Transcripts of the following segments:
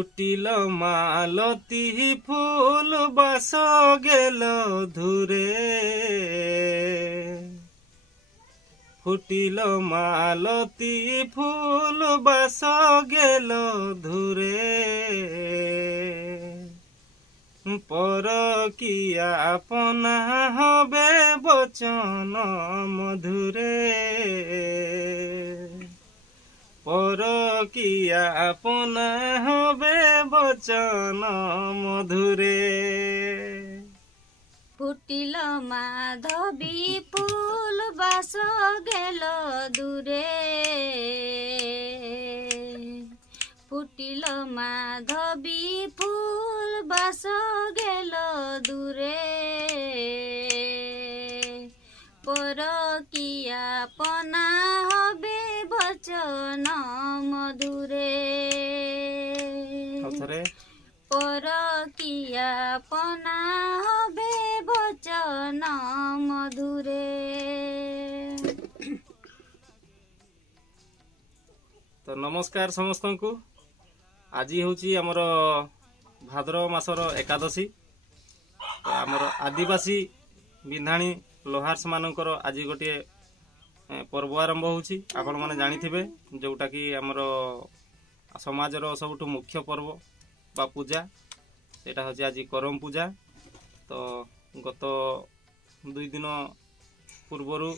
फुटिल मालती फूल बास गेल धुरे फुटिल मालती फूल बास गेल धुरे पर किया अपना हबे बचन मधुरे पर किया अपना हबे बचन मधुरे फुटिल माधवी फूल बास गेल दूरे फुटिल माधवी फूल बास गेल दूरे पर किया पना हबे बचन मधुरे पर किया पना हबे बचन मधुरे। तो नमस्कार समस्त को आज हूँ आमर भाद्रव मासर एकादशी तो आमर आदिवासी बिंधाणी लोहार्स मानकर आज गोटे पर्व आरंभ होची आपण माने जानिथिबे जोटा कि आमर समाजर सबुठु मुख्य पर्व बा पूजा सेटा होची आज करम पूजा। तो गत 2 दिन पूर्वरु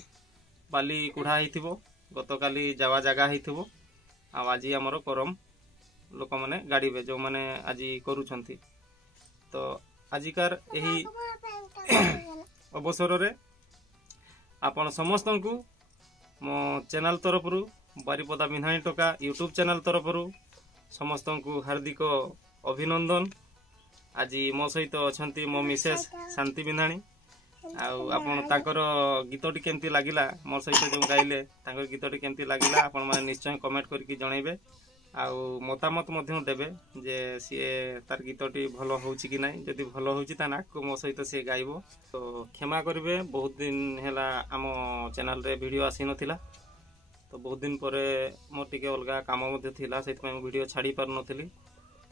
बाली कुढ़ा हिथिबो गत काली जावा जगह हिथिबो आ आज आमर करम लोक माने गाड़ीबे जो माने आज करूछंती। तो आजिकार एही अवसर रे आपण समस्त को मो चैनल तरफ बारिपदा बिंधाणी टोका यूट्यूब चैनल तरफ समस्त को हार्दिक अभिनंदन। आज मो सहित अच्छा मो मिसेस शांति बिंधाणी आपण ताकर गीतटी केमती लागिला मोर सहित जो गाइले ताकर गीतटी केमती लागिला आपण माने निश्चय कमेंट करके जणाइबे आउ मतामत मध्य देबे जे सी तार गीतटी भलो होउची कि नाही जदि भलो होउची ता नाक मो सहित से गाइबो। तो क्षमा करिवे बहुत दिन हैला आम चैनल रे वीडियो आसी नथिला तो बहुत दिन परे मोर टिके अलगा काम मध्य थिला सेत में वीडियो छाड़ी पार नथिली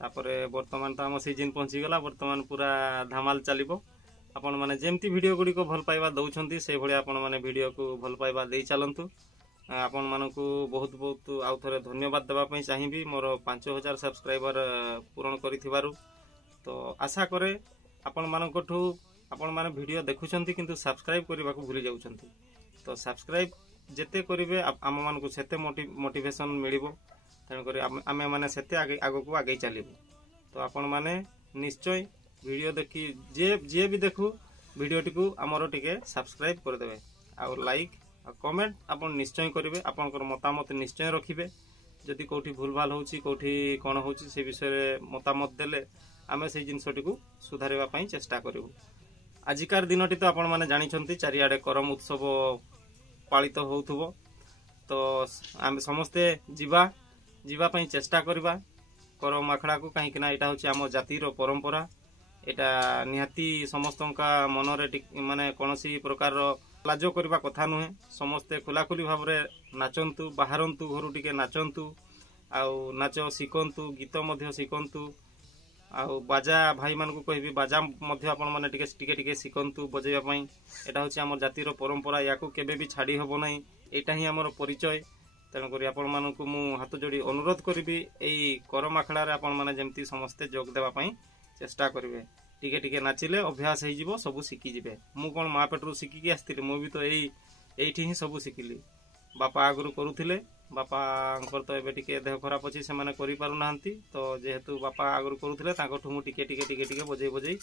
तापरे वर्तमान तो आम सीजन पहुंची गला वर्तमान पूरा धमाल चलिबो आपण माने जेमती वीडियो गुडी को भल पाइबा दउछंती से भली आपण माने वीडियो को भल पाइबा देई चलंतु आपण मानकु बहुत बहुत आउ थरे धन्यवाद देबा पई चाहिबी मोर 5000 सब्सक्राइबर पूर्ण करिथिबारु। तो आशा करे आपण मानकठु आपण माने वीडियो देखुछंती किंतु सब्सक्राइब करबा को भूली जाउछंती तो सब्सक्राइब जेते करिवे आम मानकु सेते मोटिवेशन मिलिबो तेन करी आमे माने सेते आगो को आगे चलिबो। तो आपण माने निश्चय वीडियो देखि जे भी देखु वीडियोटी को हमरो टिके सब्सक्राइब कर देबे आ लाइक आ कमेंट आपण निश्चय करिवे आपनकर मतामत निश्चय रखिबे जदि कोठी भूल भाल होउची कोठी कोन होउची से विषय रे मतामत देले आमे से जिंसटी को सुधारिबा पई चेष्टा करिवु। आजिकार दिनटी तो आपण माने जानि छंती चारियाडे करम उत्सव पालित होउथुबो तो आमे समस्ते जीवा पई चेष्टा करिबा करम आखड़ा को काहे कि ना एटा होची आम जातिर परंपरा एटा निहाती समस्तंका मनरे माने कोनोसी प्रकार लाज करबा कथा नुहे समस्ते खुलाखुली भाव रे नाचंतु बाहरंतु घरु टिके नाचंतु आउ नाच शिखंतु गीत मध्य शिखंतु आउ बाजा भाई मान को कहबी बाजा मध्य आपण माने टिके शिखंतु बजेबा पई एटा होची हमर जातिर परंपरा याकू केबे भी छाडी होबो नै एटा ही हमर परिचय तेन करी आपण मान को मु हाथ जोड़ी अनुरोध करबी एई करम आखड़ा रे आपण माने जेमती समस्ते जोग देबा पई चेष्टा करिवे टिके टिके नाचिले अभ्यास हो जीवो सब शिखी जिवे मु कोन मा पेटरू शिखिकी आस्थिली मु भी तो एठी ही सब शिखिली बापा आगुरु करूथिले बापा अंकर तो एबे टिके देह खराब अछि से माने करि पारु नाहंती तो जेहेतु बापा आगुरु करूथिले ताको मु टिके बजै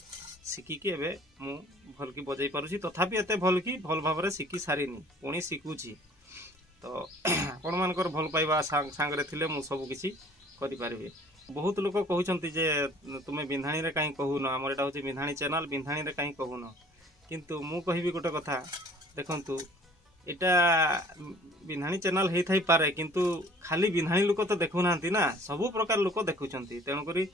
शिखिकी एबे मु भल की बजै पारुछि तथापि एते भल की भल भाबरे शिखी सारिनी पुणी शिखुछि। तो आपण मानकर भल पाइबा सांगरे थिले मु सब किछि करि पारिबे। बहुत लोक कहउछंती जे तुमे बिंधाणी रे काई कहू न हमर एटा होची बिंधाणी चैनल बिंधाणी रे काई कहू न किंतु मु कहिबी गोटे कथा देखंतु एटा बिंधाणी चैनल हेई थाई पारे किंतु खाली बिंधाणी लोक तो देखु नांती ना सब प्रकार लोक देखुछंती तेनु करी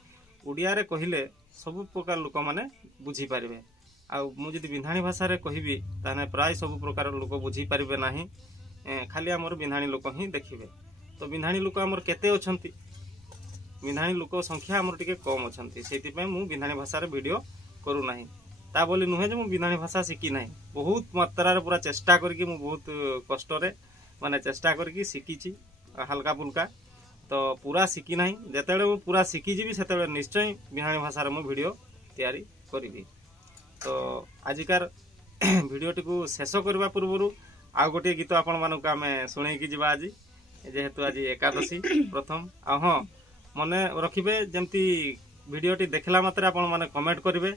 उड़िया रे कहिले सब प्रकार लोक माने बुझी पारिबे आ मु जदी बिंधाणी भाषा रे कहिबी ताने प्राय सब प्रकार लोक बुझी पारिबे नाही खाली हमर बिंधाणी लोक ही देखिबे। तो बिंधाणी लोक हमर केते अछंती ବିନ୍ଧାଣୀ ଲୋକ ସଂଖ୍ୟା ଆମର ଟିକେ କମ୍ ଅଛନ୍ତି, ସେଇଥିପାଇଁ ମୁଁ ବିନ୍ଧାଣୀ ଭାଷାରେ ଭିଡ଼ିଓ କରୁନାହିଁ। ତା ବୋଲି ନୁହେଁ ଯେ ମୁଁ ବିନ୍ଧାଣୀ ଭାଷା ଶିଖି ନାହିଁ, ବହୁତ ମାତ୍ରାରେ ପୁରା ଚେଷ୍ଟା କରିକି ମୁଁ ବହୁତ କଷ୍ଟରେ ମାନେ ଚେଷ୍ଟା କରିକି ଶିଖିଛି ହାଲକା ଫୁଲକା। ତ ପୁରା ଶିଖି ନାହିଁ, ଯେତେବେଳେ ମୁଁ ପୁରା ଶିଖିଯିବି ସେତେବେଳେ ନିଶ୍ଚୟ ବିନ୍ଧାଣୀ ଭାଷାରେ ମୁଁ ଭିଡ଼ିଓ ତିଆରି କରିବି। ତ ଆଜିକାର ଭିଡ଼ିଓଟିକୁ ଶେଷ କରିବା ପୂର୍ବରୁ ଆଉ ଗୋଟିଏ ଗୀତ ଆପଣମାନଙ୍କୁ ଆମେ ଶୁଣେଇକି ଯିବା ଆଜି, ଯେହେତୁ ଆଜି ଏକାଦଶୀ ପ୍ରଥମ। ଆଉ ହଁ, ମନେ ରଖିବେ ଯେମିତି ଭିଡ଼ିଓଟି ଦେଖିଲା ମାତ୍ରେ ଆପଣମାନେ କମେଣ୍ଟ କରିବେ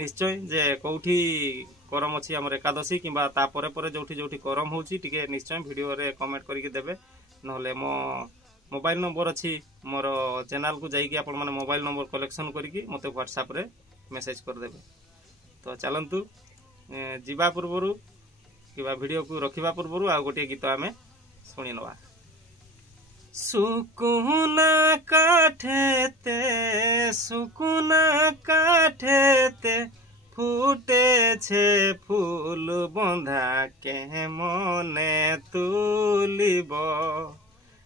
ନିଶ୍ଚୟ ଯେ କେଉଁଠି କରମ ଅଛି ଆମର ଏକାଦଶୀ, କିମ୍ବା ତାପରେ ପରେ ଯେଉଁଠି ଯେଉଁଠି କରମ ହେଉଛି ଟିକେ ନିଶ୍ଚୟ ଭିଡ଼ିଓରେ କମେଣ୍ଟ କରିକି ଦେବେ। ନହେଲେ ମୋ ମୋବାଇଲ ନମ୍ବର ଅଛି ମୋର ଚ୍ୟାନେଲକୁ ଯାଇକି ଆପଣମାନେ ମୋବାଇଲ ନମ୍ବର କଲେକ୍ସନ୍ କରିକି ମୋତେ ହ୍ୱାଟ୍ସଆପ୍ରେ ମେସେଜ କରିଦେବେ। ତ ଚାଲନ୍ତୁ ଯିବା ପୂର୍ବରୁ କିମ୍ବା ଭିଡ଼ିଓକୁ ରଖିବା ପୂର୍ବରୁ ଆଉ ଗୋଟିଏ ଗୀତ ଆମେ ଶୁଣି ନେବା। सुकुना काठेते सुकुना काठेते फूटे छे फूल बंधा के मने तुलिब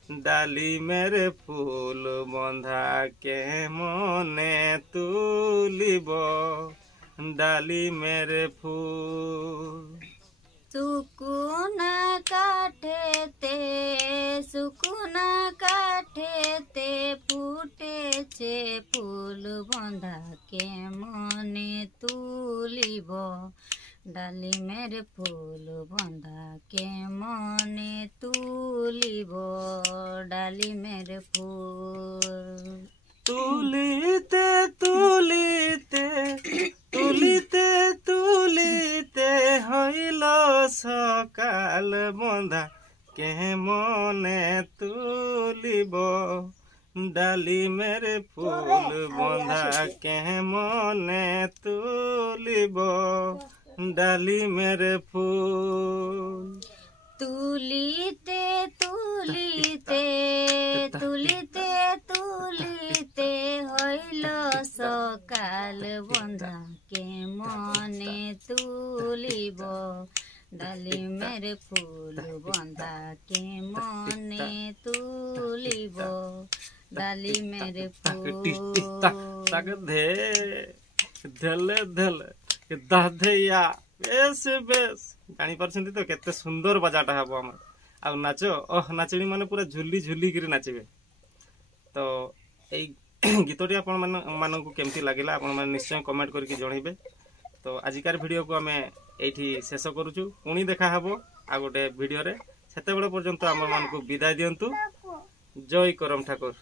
डाली मेरे फूल बंधा के मने तुलिब डाली मेरे फूल। सुकुना काठेते फूटे छे फूल बंधा के मने तुलिब डाली मेरे फूल बंधा के मने तुलिब डाली मेरे फूल। तुलिते तुलिते तुलिते तुलिते हईल सकाल बंधा के मने तुलिब डाली मेरे फूल बंधा के मने तुलिब डाली मेरे फूल। तुलिते तुलिते तुलिते तुलिते हईल सकाल बंधा के मने तुलिब डाली मेरे फूल बंधा के मने तुलिब डाली मेरे फूल। ଧେଲେ ଧେଲେ ଦାଧେୟା ବେଶ ବେଶ ଜାଣିପାରୁଛନ୍ତି ତ କେତେ ସୁନ୍ଦର ବାଜାଟା ହବ ଆମର। ଆଉ ନାଚ ନାଚିଣୀ ମାନେ ପୁରା ଝୁଲି ଝୁଲିକିରି ନାଚିବେ। ତ ଏଇ ଗୀତଟି ଆପଣମାନଙ୍କୁ କେମିତି ଲାଗିଲା ଆପଣମାନେ ନିଶ୍ଚୟ କମେଣ୍ଟ କରିକି ଜଣାଇବେ। ତ ଆଜିକାର ଭିଡ଼ିଓକୁ ଆମେ ଏଇଠି ଶେଷ କରୁଛୁ, ପୁଣି ଦେଖା ହେବ ଆଉ ଗୋଟେ ଭିଡ଼ିଓରେ। ସେତେବେଳେ ପର୍ଯ୍ୟନ୍ତ ଆମମାନଙ୍କୁ ବିଦାୟ ଦିଅନ୍ତୁ। ଜୟ କରମ ଠାକୁର।